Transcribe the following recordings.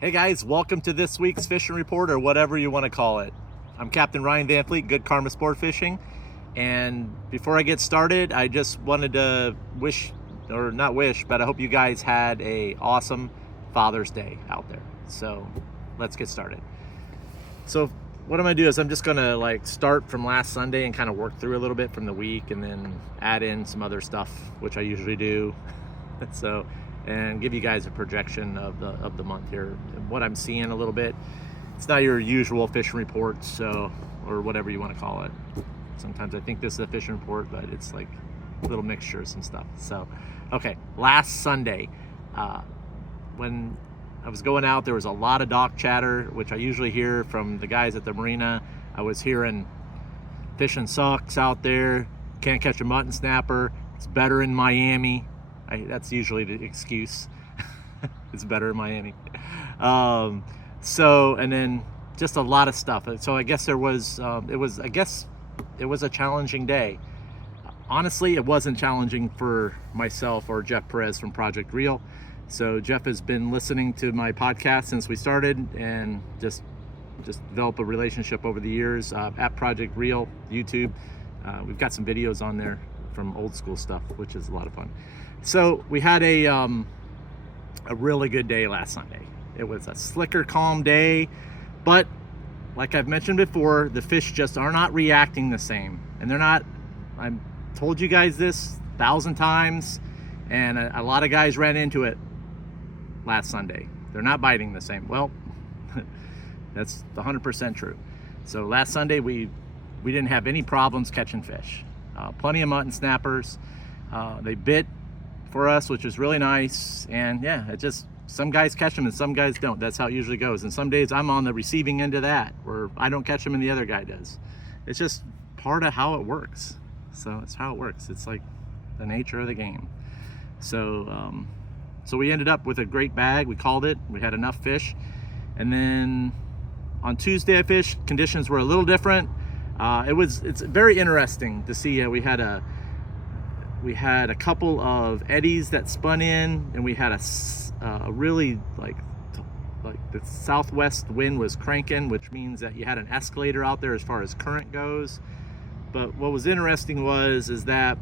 Hey guys, welcome to this week's fishing report, or whatever you want to call it. I'm Captain Ryan Van Fleet, Good Karma Sport Fishing. And before I get started, I just wanted to wish, or not wish, but I hope you guys had a awesome Father's Day out there. So let's get started. So what I'm gonna do is I'm just gonna start from last Sunday and kind of work through a little bit from the week, and then add in some other stuff, which I usually do. So, and give you guys a projection of the month here, what I'm seeing a little bit. It's not your usual fishing report, so, or whatever you want to call it. Sometimes I think this is a fishing report, but it's like a little mixture of some stuff. So, okay, last Sunday, when I was going out, there was a lot of dock chatter, which I usually hear from the guys at the marina. I was hearing fishing sucks out there, can't catch a mutton snapper, it's better in Miami. That's usually the excuse. It's better in Miami. So, and then just a lot of stuff. So I guess it was a challenging day. Honestly, it wasn't challenging for myself or Jeff Perez from Project Reel. So Jeff has been listening to my podcast since we started, and just develop a relationship over the years. At Project Reel YouTube, we've got some videos on there from old school stuff, which is a lot of fun. So we had a really good day last Sunday. It was a slicker, calm day, but like I've mentioned before, the fish just are not reacting the same, and they're not. I've told you guys this 1,000 times, and a lot of guys ran into it last Sunday. They're not biting the same. Well, that's 100% true. So last Sunday we didn't have any problems catching fish. Plenty of mutton snappers. They bit for us, which is really nice. And yeah, it just, some guys catch them and some guys don't. That's how it usually goes. And some days I'm on the receiving end of that, where I don't catch them and the other guy does. It's just part of how it works. So it's how it works. It's like the nature of the game. So so we ended up with a great bag. We called it. We had enough fish. And then on Tuesday I fished. Conditions were a little different. It's very interesting to see. We had a couple of eddies that spun in, and we had a really like the southwest wind was cranking, which means that you had an escalator out there as far as current goes. But what was interesting is that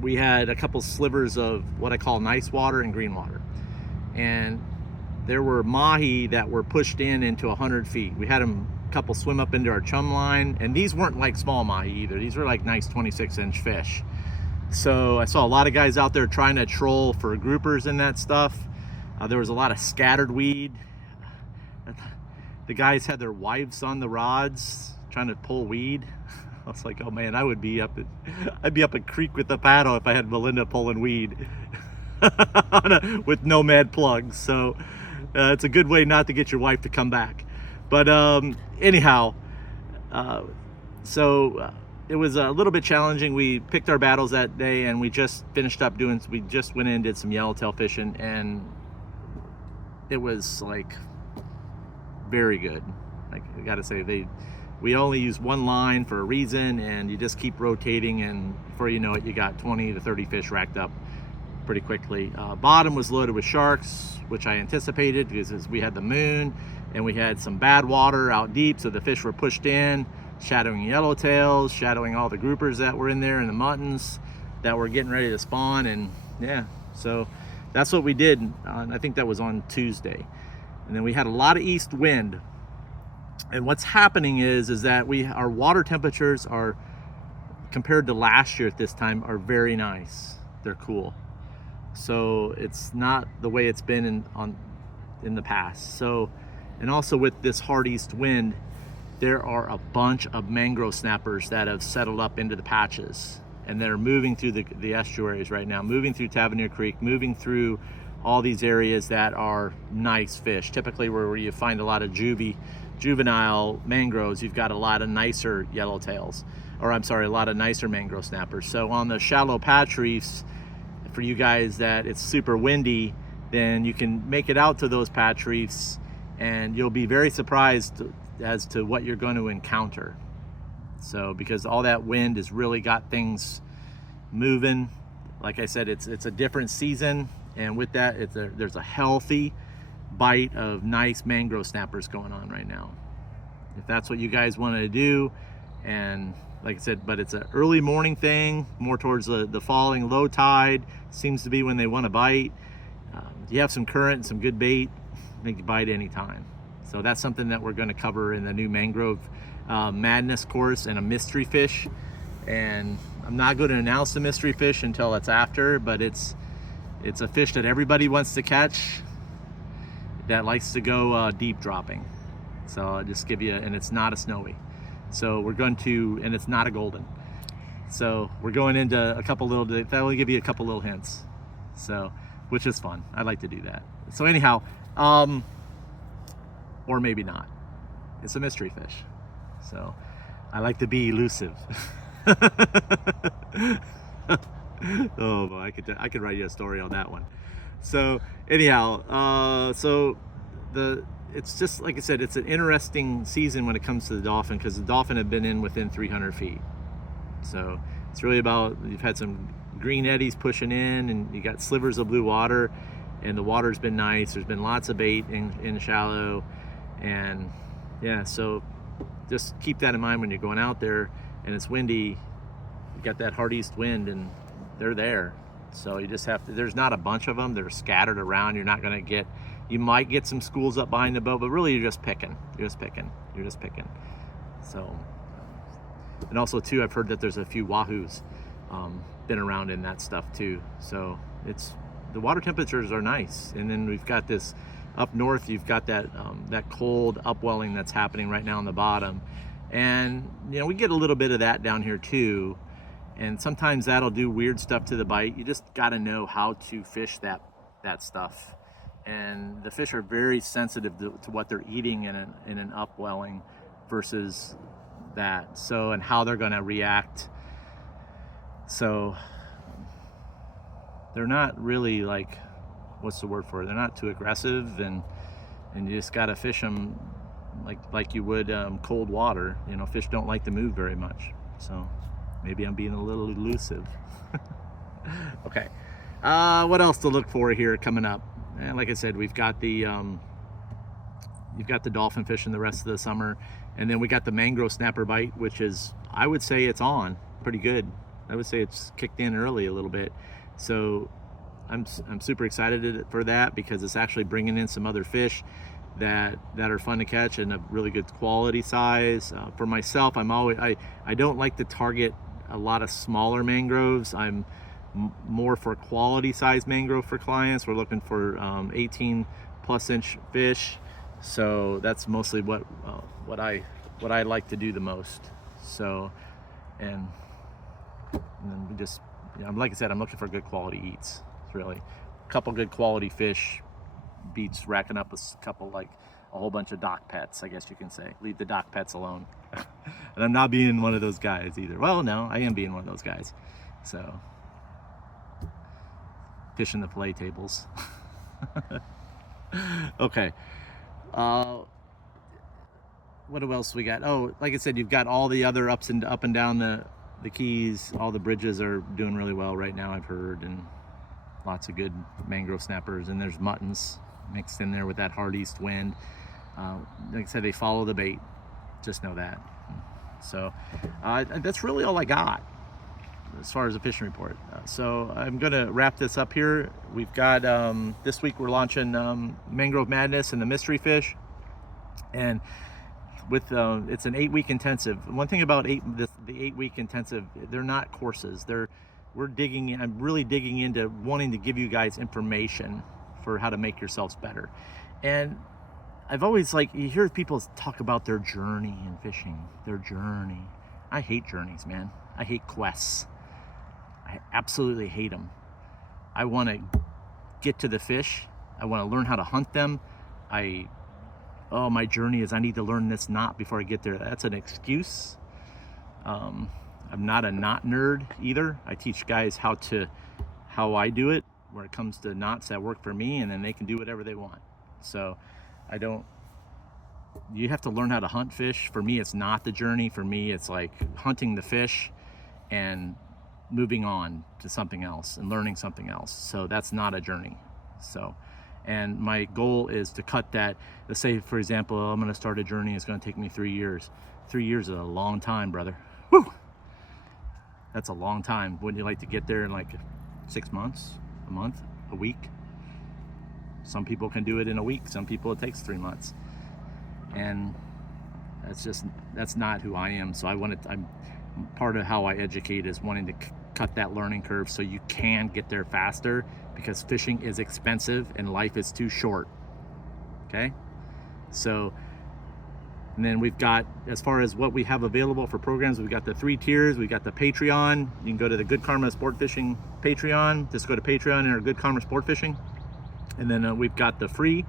we had a couple slivers of what I call nice water and green water, and there were mahi that were pushed into 100 feet. We had them couple swim up into our chum line, and these weren't like small mahi either. These were like nice 26-inch fish. So I saw a lot of guys out there trying to troll for groupers and that stuff. There was a lot of scattered weed. The guys had their wives on the rods trying to pull weed. I was like, oh man, I'd be up a creek with a paddle if I had Melinda pulling weed with nomad plugs. So it's a good way not to get your wife to come back. But anyhow, so it was a little bit challenging. We picked our battles that day, and we just finished up we just went in and did some yellowtail fishing, and it was like very good. Like, I gotta say, we only use one line for a reason, and you just keep rotating, and before you know it, you got 20 to 30 fish racked up pretty quickly. Bottom was loaded with sharks, which I anticipated because we had the moon, and we had some bad water out deep, so the fish were pushed in, shadowing yellowtails, shadowing all the groupers that were in there, and the muttons that were getting ready to spawn. And yeah, so that's what we did. I think that was on Tuesday. And then we had a lot of east wind. And what's happening is that our water temperatures are, compared to last year at this time, are very nice. They're cool. So it's not the way it's been in the past. So, and also with this hard east wind, there are a bunch of mangrove snappers that have settled up into the patches, and they're moving through the estuaries right now, moving through Tavernier Creek, moving through all these areas that are nice fish. Typically where you find a lot of juvenile mangroves, you've got a lot of nicer yellowtails, or I'm sorry, a lot of nicer mangrove snappers. So on the shallow patch reefs, for you guys that it's super windy, then you can make it out to those patch reefs, and you'll be very surprised as to what you're going to encounter. So because all that wind has really got things moving. Like I said, it's a different season, and with that, there's a healthy bite of nice mangrove snappers going on right now. If that's what you guys want to do, and like I said, but it's an early morning thing, more towards the falling low tide seems to be when they want to bite. You have some current and some good bait, they can bite anytime. So that's something that we're going to cover in the new mangrove madness course, and a mystery fish. And I'm not going to announce the mystery fish until it's after, but it's a fish that everybody wants to catch, that likes to go deep dropping. So I'll just give you, and it's not a snowy. So we're going to, and it's not a golden. So we're going into a couple little, that'll give you a couple little hints. So, which is fun. I like to do that. So anyhow, or maybe not. It's a mystery fish. So I like to be elusive. Oh boy, I could write you a story on that one. So anyhow, it's just like I said, it's an interesting season when it comes to the dolphin, because the dolphin have been in within 300 feet. So it's really about, you've had some green eddies pushing in, and you got slivers of blue water, and the water's been nice. There's been lots of bait in shallow, and yeah, so just keep that in mind when you're going out there and it's windy. You got that hard east wind, and they're there. So you just have to, there's not a bunch of them, they're scattered around. You're not going to get, you might get some schools up behind the boat, but really you're just picking. So, and also too, I've heard that there's a few wahoos been around in that stuff too. So it's, the water temperatures are nice. And then we've got this up north, you've got that that cold upwelling that's happening right now on the bottom. And you know, we get a little bit of that down here too. And sometimes that'll do weird stuff to the bite. You just got to know how to fish that stuff. And the fish are very sensitive to what they're eating in an upwelling versus that. So, and how they're going to react. So they're not really like, what's the word for it? They're not too aggressive, and you just got to fish them like you would cold water. You know, fish don't like to move very much. So maybe I'm being a little elusive. Okay. What else to look for here coming up? And like I said, we've got the you've got the dolphin fishing the rest of the summer, and then we got the mangrove snapper bite, which is, I would say it's on pretty good. I would say it's kicked in early a little bit. So I'm super excited for that, because it's actually bringing in some other fish that are fun to catch and a really good quality size. For myself, I don't like to target a lot of smaller mangroves. I'm more for quality size mangrove for clients. We're looking for 18 plus inch fish. So that's mostly what I like to do the most. So, and then we just, you know, like I said, I'm looking for good quality eats. It's really a couple good quality fish beats racking up a couple, like a whole bunch of dock pets, I guess you can say. Leave the dock pets alone. And I'm not being one of those guys either. Well, no, I am being one of those guys. So, fishing the fillet tables. Okay. What else we got? Oh, like I said, you've got all the other up and down the Keys. All the bridges are doing really well right now, I've heard, and lots of good mangrove snappers. And there's muttons mixed in there with that hard east wind. Like I said, they follow the bait. Just know that. So that's really all I got as far as a fishing report. So I'm going to wrap this up here. We've got this week we're launching Mangrove Madness and the Mystery Fish, and with it's an 8-week intensive. One thing about the 8-week intensive, they're not courses. I'm really digging into wanting to give you guys information for how to make yourselves better. And I've always, like, you hear people talk about their journey in fishing, their journey. I hate journeys, man. I hate quests. I absolutely hate them. I want to get to the fish. I want to learn how to hunt them. My journey is I need to learn this knot before I get there. That's an excuse. I'm not a knot nerd either. I teach guys how I do it when it comes to knots that work for me, and then they can do whatever they want. So you have to learn how to hunt fish. For me, it's not the journey. For me, it's like hunting the fish and moving on to something else and learning something else. So that's not a journey. So, And my goal is to cut that. Let's say, for example, I'm going to start a journey. It's going to take me 3 years. 3 years is a long time, brother. Whew. That's a long time. Wouldn't you like to get there in like 6 months, a month, a week? Some people can do it in a week. Some people it takes 3 months. And that's not who I am. So I'm part of how I educate is wanting to cut that learning curve so you can get there faster, because fishing is expensive and life is too short. Okay? So, and then we've got, as far as what we have available for programs, we've got the 3 tiers. We've got the Patreon. You can go to the Good Karma Sport Fishing Patreon. Just go to Patreon and our Good Karma Sport Fishing. And then we've got the free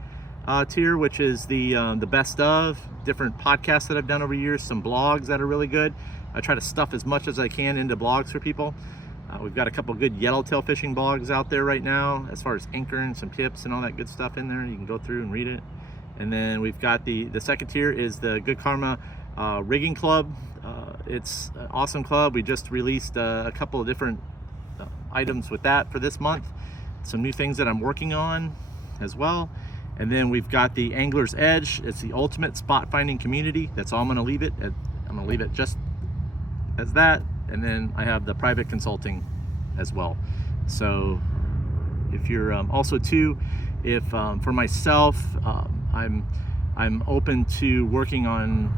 tier, which is the best of different podcasts that I've done over years, some blogs that are really good. I try to stuff as much as I can into blogs for people. We've got a couple good yellowtail fishing blogs out there right now, as far as anchoring, some tips and all that good stuff in there. You can go through and read it. And then we've got the second tier is the Good Karma Rigging Club. It's an awesome club. We just released a couple of different items with that for this month. Some new things that I'm working on as well. And then we've got the Angler's Edge. It's the ultimate spot finding community. That's all I'm gonna leave it at. I'm gonna leave it just as that. And then I have the private consulting as well. So if you're also too, if for myself, I'm open to working on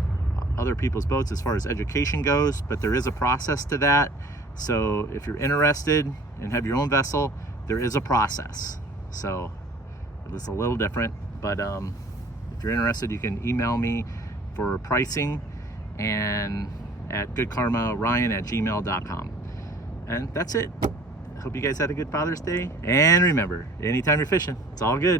other people's boats as far as education goes, but there is a process to that. So if you're interested and have your own vessel, there is a process. So it's a little different, but if you're interested, you can email me for pricing and at goodkarmaryan@gmail.com. And that's it. Hope you guys had a good Father's Day. And remember, anytime you're fishing, it's all good.